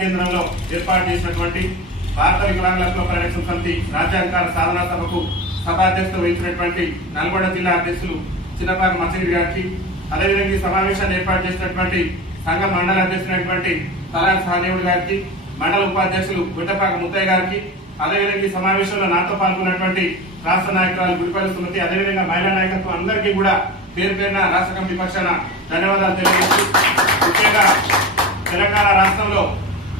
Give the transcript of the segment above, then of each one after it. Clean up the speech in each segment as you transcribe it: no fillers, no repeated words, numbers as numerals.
కేంద్రంలో ఏర్పాటు చేసినటువంటి భారత వికలాంగుల హక్కుల పరిరక్షణ సమితి రాజ్యాధికార సాధనా సభకు సభాధ్యక్షత వహించినటువంటి నల్గొండ జిల్లా అధ్యక్షులు చిన్నపాక మత్స్యగిరి గారికి, అదేవిధంగా ఈ సమావేశాన్ని ఏర్పాటు చేసినటువంటి సంఘ మండల అధ్యక్షులైనటువంటి తలారి సహదేవుడు గారికి, మండల ఉపాధ్యక్షులు గుట్టపాక ముత్తయ్య గారికి, అదేవిధంగా ఈ సమావేశంలో నాతో పాల్గొన్నటువంటి రాష్ట్ర నాయకురాలు గుడిపల్లి సుమతి, అదేవిధంగా మహిళా నాయకత్వం అందరికీ కూడా పేరు పేరున రాష్ట్ర కమిటీ పక్షాన ధన్యవాదాలు తెలియజేస్తూ, ముఖ్యంగా తెలంగాణ రాష్ట్రంలో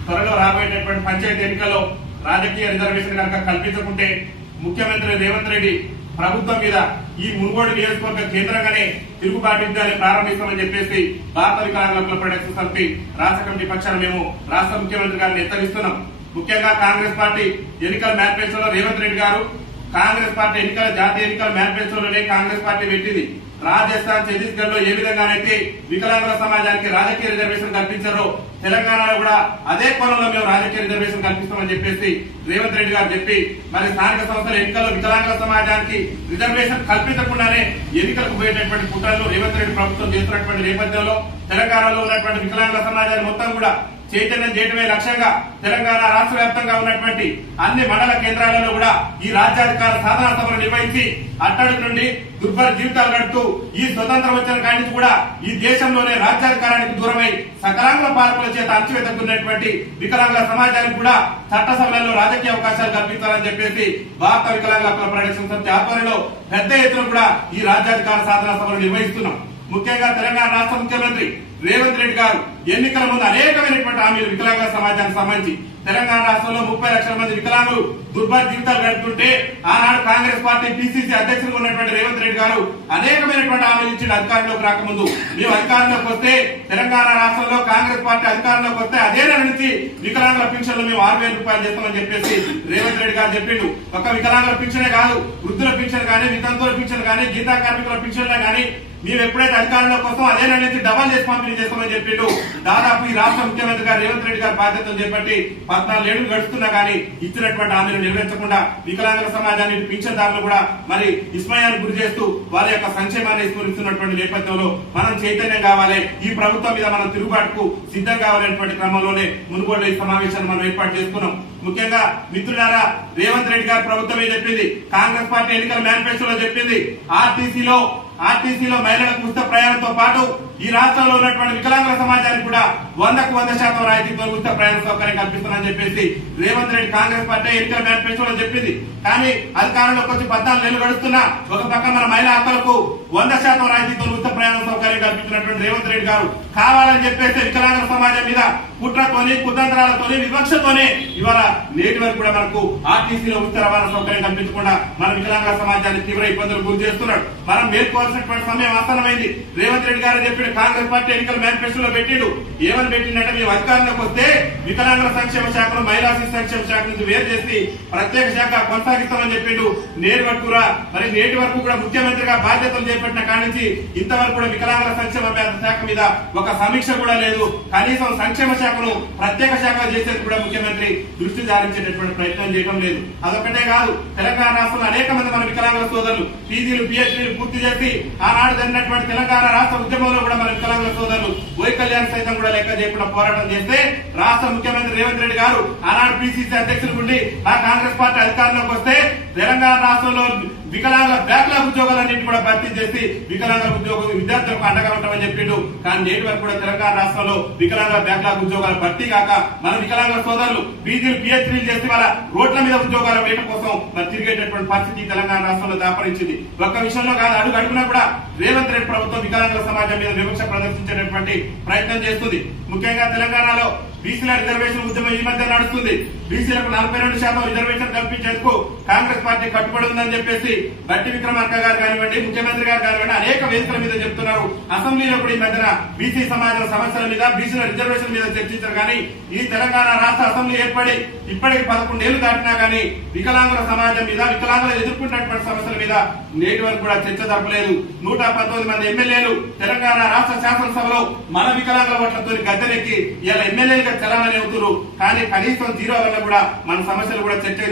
త్వరలో రాబోయేటటువంటి పంచాయతీ ఎన్నికల్లో రాజకీయ రిజర్వేషన్ కనుక కల్పించకుంటే ముఖ్యమంత్రి రేవంత్ రెడ్డి ప్రభుత్వం మీద ఈ మునుగోడు నియోజకవర్గ కేంద్రంగానే తిరుగుబాటు యుద్ధాన్ని ప్రారంభిస్తామని చెప్పేసి భారత వికలాంగుల హక్కుల పరిరక్షణ సమితి రాష్ట్ర కమిటీ పక్షాన మేము రాష్ట్ర ముఖ్యమంత్రి గారిని హెచ్చరిస్తున్నాం. ముఖ్యంగా కాంగ్రెస్ పార్టీ ఎన్నికల మేనిఫెస్టోలో రేవంత్ రెడ్డి గారు కాంగ్రెస్ పార్టీ జాతీయ ఎన్నికల మేనిఫెస్టోలోనే కాంగ్రెస్ పార్టీ పెట్టింది. రాజస్థాన్, ఛత్తీస్గఢ్ లో ఏ విధంగానైతే వికలాంగుల సమాజానికి రాజకీయ రిజర్వేషన్ కల్పించారో తెలంగాణలో కూడా అదే కోణంలో మేము రాజకీయ రిజర్వేషన్ కల్పిస్తామని చెప్పేసి రేవంత్ రెడ్డి గారు చెప్పి, మరి స్థానిక సంస్థల ఎన్నికల్లో వికలాంగుల సమాజానికి రిజర్వేషన్ కల్పించకుండానే ఎన్నికలకు పోయేటటువంటి కుట్రలు రేవంత్ రెడ్డి ప్రభుత్వం చేస్తున్నటువంటి నేపథ్యంలో తెలంగాణలో ఉన్నటువంటి వికలాంగుల సమాజాన్ని మొత్తం కూడా చైతన్యం చేయడమే లక్ష్యంగా తెలంగాణ రాష్ట్ర వ్యాప్తంగా ఉన్నటువంటి అన్ని మండల కేంద్రాలలో కూడా ఈ రాజ్యాధికార సాధనా సభలు నిర్వహించి అట్టడుగు నుండి దుర్భర జీవితాలు గడుపుతూ ఈ స్వతంత్రం వచ్చిన కాడి నుంచి కూడా ఈ దేశంలోనే రాజ్యాధికారానికి దూరమై సకలాంగుల పాలకుల చేత అణచివేతకున్నటువంటి వికలాంగుల సమాజానికి కూడా చట్టసభలలో రాజకీయ అవకాశాలు కల్పించాలని చెప్పేసి భారత వికలాంగుల హక్కుల పరిరక్షణ సమితి ఆధ్వర్యంలో పెద్ద ఎత్తున కూడా ఈ రాజ్యాధికార సాధనా సభలు నిర్వహిస్తున్నాం. ముఖ్యంగా తెలంగాణ రాష్ట్ర ముఖ్యమంత్రి రేవంత్ రెడ్డి గారు ఎన్నికల ముందు అనేకమైనటువంటి హామీలు వికలాంగుల సమాజానికి సంబంధించి తెలంగాణ రాష్ట్రంలో 30 లక్షల మంది వికలాంగులు దుర్భర జీవితాలు గడుపుతుంటే ఆనాడు కాంగ్రెస్ పార్టీ పిసిసి అధ్యక్షులుగా ఉన్నటువంటి రేవంత్ రెడ్డి గారు అనేకమైనటువంటి హామీలు ఇచ్చిన అధికారంలోకి రాకముందు మేము అధికారంలోకి వస్తే తెలంగాణ రాష్ట్రంలో కాంగ్రెస్ పార్టీ అధికారంలోకి వస్తే అదే నెల నుంచి వికలాంగుల పింఛన్లు మేము 6,000 రూపాయలు చేస్తామని చెప్పేసి రేవంత్ రెడ్డి గారు చెప్పిండు. ఒక వికలాంగుల పింఛనే కాదు, వృద్ధుల పింఛన్ కానీ, వితంతువుల పింఛన్ కానీ, గీతా కార్మికుల పింఛన్లు కానీ మేము ఎప్పుడైతే అధికారంలోకి వస్తాం అదే నెల నుంచి డబల్ చేసి పంపిణీ చేస్తామని చెప్పిండు. దాదాపు ఈ రాష్ట్ర ముఖ్యమంత్రి గారు రేవంత్ రెడ్డి గారి బాధ్యతలు చేపట్టి 14 ఏళ్లు గడుస్తున్నా కానీ ఇచ్చినటువంటి హామీలు నెరవేర్చకుండా వికలాంగుల సమాజాన్ని పింఛన్దారులు కూడా మరి విస్మయానికి గురి చేస్తూ వారి యొక్క సంక్షేమాన్ని విస్మరిస్తున్నటువంటి నేపథ్యంలో మనం చైతన్యం కావాలి, ఈ ప్రభుత్వం మీద మనం తిరుగుబాటుకు సిద్ధం కావాలనేటువంటి క్రమంలోనే మునుగోడు ఈ సమావేశాన్ని మనం ఏర్పాటు చేసుకున్నాం. ముఖ్యంగా మిత్రులారా, రేవంత్ రెడ్డి గారి ప్రభుత్వమే చెప్పింది, కాంగ్రెస్ పార్టీ ఎన్నికల మేనిఫెస్టోలో చెప్పింది, ఆర్టీసీలో మహిళలకు ఉచిత ప్రయాణంతో పాటు ఈ రాష్ట్రంలో ఉన్నటువంటి వికలాంగుల సమాజానికి కూడా 100కు 100% రాయితీతో ఉచిత ప్రయాణ సౌకర్యం కల్పిస్తానని చెప్పేసి రేవంత్ రెడ్డి కాంగ్రెస్ పార్టీ ఎన్నికల మేనిఫెస్టోలో చెప్పింది. కానీ అధికారంలోకి వచ్చి 14 నెలలు గడుస్తున్నా ఒక పక్క మన మహిళా హక్కులకు 100% రాయితీతో ఉచిత ప్రయాణ సౌకర్యం కల్పించినటువంటి రేవంత్ రెడ్డి గారు కావాలని చెప్పేసి వికలాంగుల సమాజం మీద కుట్రతోని, కుతంత్రాలతోని, వివక్షతోనే ఇవాళ నేటి వరకు కూడా మనకు ఆర్టీసీలో ఉచిత రవాణా సౌకర్యం కల్పించకుండా మన వికలాంగుల సమాజాన్ని తీవ్ర ఇబ్బందులు గురి చేస్తున్నాడు. మనం మేల్కోవాల్సినటువంటి సమయం ఆసన్నమైంది. రేవంత్ రెడ్డి గారు చెప్పిన కాంగ్రెస్ పార్టీ ఎన్నికల మేనిఫెస్టోలో పెట్టిండు, ఏమని పెట్టిందంటే మేము అధికారంలోకి వస్తే వికలాంగుల సంక్షేమ శాఖను మహిళా శిశు సంక్షేమ శాఖ నుంచి వేరు చేసి ప్రత్యేక శాఖ కొనసాగిస్తామని చెప్పిండు. నేటి వరకు కూడా ముఖ్యమంత్రిగా బాధ్యతలు చేపట్టిన కాడి నుంచి ఇంతవరకు కూడా వికలాంగుల సంక్షేమ శాఖ మీద ఒక సమీక్ష కూడా లేదు. కనీసం సంక్షేమ శాఖను ప్రత్యేక శాఖ చేసేందుకు కూడా ముఖ్యమంత్రి దృష్టి సారించేటటువంటి ప్రయత్నం చేయడం లేదు. అదొకటే కాదు, తెలంగాణ రాష్ట్రంలో అనేక మంది మన వికలాంగుల సోదరులు పీజీలు, పిహెచ్డీలు పూర్తి చేసి ఆనాడు జరిగినటువంటి తెలంగాణ రాష్ట్ర ఉద్యమంలో కూడా మన వికలాంగుల సోదరులు వైకల్యాన్ని సైతం కూడా లెక్క చేయకుండా పోరాటం చేస్తే రాష్ట్ర ముఖ్యమంత్రి రేవంత్ రెడ్డి గారు ఆనాడు పిసిసి అధ్యక్షులు ఉండి ఆ కాంగ్రెస్ పార్టీ అధికారంలోకి వస్తే తెలంగాణ రాష్ట్రంలో వికలాంగుల బ్యాక్లాగ్ ఉద్యోగాలన్నింటి కూడా భర్తీ చేసి వికలాంగుల విద్యార్థులకు అండగా ఉంటామని చెప్పిండు. కానీ నేటి వరకు కూడా తెలంగాణ రాష్ట్రంలో వికలాంగుల బ్యాక్లాగ్ ఉద్యోగాలు భర్తీ కాక మన వికలాంగుల సోదరులు పీజీలు, పిహెచ్డీలు చేసి వాళ్ళ రోడ్ల మీద ఉద్యోగాలు వేయడం కోసం మరి తిరిగేటటువంటి పరిస్థితి తెలంగాణ రాష్ట్రంలో దాపరించింది. ఒక్క విషయంలో కాదు, అడుగునా కూడా రేవంత్ రెడ్డి ప్రభుత్వం వికలాంగుల సమాజం మీద వివక్ష ప్రదర్శించేటటువంటి ప్రయత్నం చేస్తుంది. ముఖ్యంగా తెలంగాణలో బీసీల రిజర్వేషన్ ఉద్యమం ఈ మధ్య నడుస్తుంది. బీసీలకు 42% రిజర్వేషన్ కల్పించేందుకు కాంగ్రెస్ పార్టీ కట్టుబడి ఉందని చెప్పేసి బట్టి విక్రమార్క గారు కానివ్వండి, ముఖ్యమంత్రి గారు కానివ్వండి అనేక వేదికల మీద చెప్తున్నారు. అసెంబ్లీలో కూడా ఈ మధ్యన బీసీ సమాజం సమస్యల మీద, బీసీల రిజర్వేషన్ మీద చర్చించారు. కానీ ఈ తెలంగాణ రాష్ట్ర అసెంబ్లీ ఏర్పడి ఇప్పటికి 11 ఏళ్లు దాటినా కానీ వికలాంగుల సమాజం మీద, వికలాంగులు ఎదుర్కొంటున్నటువంటి సమస్యల మీద నేటి వరకు కూడా చర్చ జరపలేదు. 119 మంది ఎమ్మెల్యేలు తెలంగాణ రాష్ట్ర శాసనసభలో మన వికలాంగుల ఓట్లతో గద్దెనెక్కి ఇలా ఎమ్మెల్యేలు ఎమ్మెల్యేగా చలామణి అవుతున్నారు. కానీ కనీసం 0 వల్ల కూడా మన సమస్యలు కూడా చర్చగా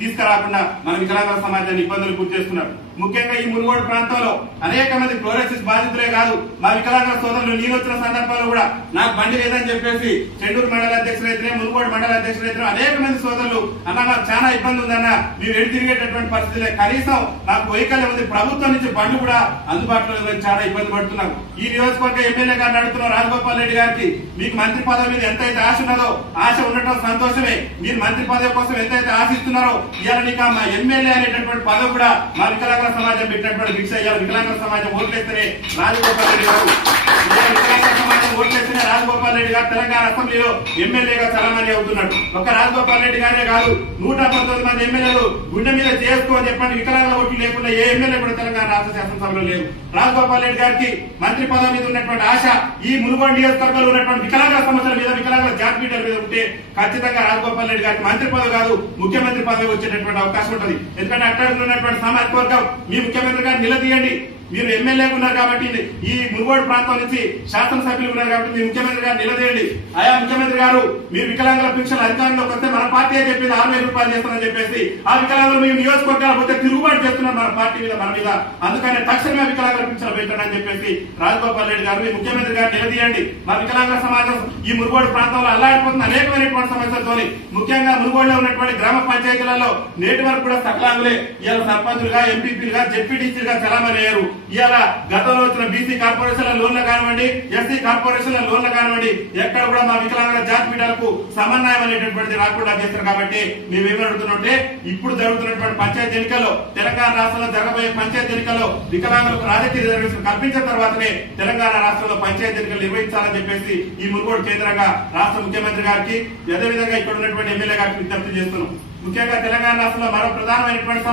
తీసుకురాకుండా మన వికలాంగుల సమాజాన్ని ఇబ్బందులు గురి చేస్తున్నారు. ముఖ్యంగా ఈ మునుగోడు ప్రాంతంలో అనేక మంది ఫ్లోరోసిస్ బాధితులే కాదు, మా వికలాంగుల సోదరులు నేను వచ్చిన సందర్భాల్లో కూడా నాకు బండి లేదని చెప్పేసి చెండూరు మండల అధ్యక్షులైతే మునుగోడు మండల అధ్యక్షులైతే అనేక మంది సోదరులు అన్న నాకు చాలా ఇబ్బంది ఉందన్న, మేము ఎడి తిరిగేటటువంటి పరిస్థితులే, కనీసం నాకు వైకల్యం ఉంది, ప్రభుత్వం నుంచి బండ్లు కూడా అందుబాటులో చాలా ఇబ్బంది పడుతున్నాం. ఈ నియోజకవర్గ ఎమ్మెల్యే గారిని అడుగుతున్న రాజగోపాల్ రెడ్డి గారికి, మీకు మంత్రి పదవి మీద ఎంతైతే ఆశ ఉన్నదో, ఆశ ఉండటం సంతోషమే, మీరు మంత్రి పదవి కోసం ఎంతైతే ఆశిస్తున్నారో ఇవాళ నీకు మా ఎమ్మెల్యే అనేటటువంటి పదవి కూడా మా వికలాంగుల సమాజం పెట్టినటువంటి భిక్ష. ఇవాళ వికలాంగుల సమాజం ఓట్లేస్తేనే రాజగోపాల్ రెడ్డి గారు వికలాంగుల సమాజం ఓట్లేస్తేనే రాజగోపాల్ రెడ్డి గారు తెలంగాణ అసెంబ్లీలో ఎమ్మెల్యేగా చలామణి అవుతున్నాడు. ఒక రాజగోపాల్ రెడ్డి గారే కాదు, 119 మంది ఎమ్మెల్యేలు గుండె మీద చేసుకో అని చెప్పండి, వికలాంగుల ఓట్లు లేకుండా ఏ ఎమ్మెల్యే కూడా తెలంగాణ రాష్ట్ర శాసనసభలో లేదు. రాజగోపాల్ రెడ్డి గారికి మంత్రి పదవి మీద ఉన్నటువంటి ఆశ ఈ మునుగోడు నియోజకవర్గంలో ఉన్నటువంటి వికలాంగుల సమస్యల మీద, వికలాంగుల జాతిపీఠాల మీద ఉంటే ఖచ్చితంగా రాజగోపాల్ రెడ్డి గారికి మంత్రి పదవి కాదు ముఖ్యమంత్రి పదవి వచ్చేటటువంటి అవకాశం ఉంటుంది. ఎందుకంటే అక్కడ ఉన్నటువంటి సామాజిక వర్గం మీ ముఖ్యమంత్రి గారిని నిలదీయండి, మీరు ఎమ్మెల్యేగా ఉన్నారు కాబట్టి, ఈ మునుగోడు ప్రాంతం నుంచి శాసనసభ్యులు ఉన్నారు కాబట్టి మీ ముఖ్యమంత్రి గారు నిలదీయండి. ఆయా ముఖ్యమంత్రి గారు మీరు వికలాంగుల పెన్షన్ అధికారంలోకి వస్తే మన పార్టీ చెప్పింది 6,000 రూపాయలు చేస్తానని చెప్పేసి ఆ వికలాంగులు మీ నియోజకవర్గాలు పోతే తిరుగుబాటు చేస్తున్నారు మన పార్టీ మీద, మన మీద. అందుకనే తక్షణమే వికలాంగుల పెన్షన్ పెట్టండి అని చెప్పేసి రాజగోపాల్ రెడ్డి గారు మీ ముఖ్యమంత్రి గారు నిలదీయండి. మా వికలాంగుల సమాజం ఈ మునుగోడు ప్రాంతంలో అల్లాడిపోతున్న అనేకమైనటువంటి సమస్యలతోని, ముఖ్యంగా మునుగోడులో ఉన్నటువంటి గ్రామ పంచాయతీలలో నేటి వరకు కూడా సకలాంగులే ఇవాళ సర్పంచులుగా, ఎంపీపీలుగా, జెడ్పీటీసీలుగా చలామణి అయ్యారు. ఇవాళ గతంలో వచ్చిన బీసీ కార్పొరేషన్ల లోన్లు కానివ్వండి, ఎస్సీ కార్పొరేషన్ల లోన్లు కానివ్వండి, ఎక్కడ కూడా మా వికలాంగుల జాతిపీఠాలకు సమన్వయం అనేటటువంటిది రాకుండా చేస్తారు. కాబట్టి మేమేమి అడుగుతున్నట్టే, ఇప్పుడు జరుగుతున్నటువంటి పంచాయతీ ఎన్నికల్లో, తెలంగాణ రాష్ట్రంలో జరగబోయే పంచాయతీ ఎన్నికల్లో వికలాంగులకు రాజకీయ రిజర్వేషన్ కల్పించిన తర్వాతనే తెలంగాణ రాష్ట్రంలో పంచాయతీ ఎన్నికలు నిర్వహించాలని చెప్పేసి ఈ మునుగోడు కేంద్రంగా రాష్ట్ర ముఖ్యమంత్రి గారికి, అదేవిధంగా ఇక్కడ ఉన్నటువంటి ఎమ్మెల్యే గారికి విజ్ఞప్తి చేస్తున్నాం. ముఖ్యంగా తెలంగాణ రాష్ట్రంలో మరో ప్రధానమైనటువంటి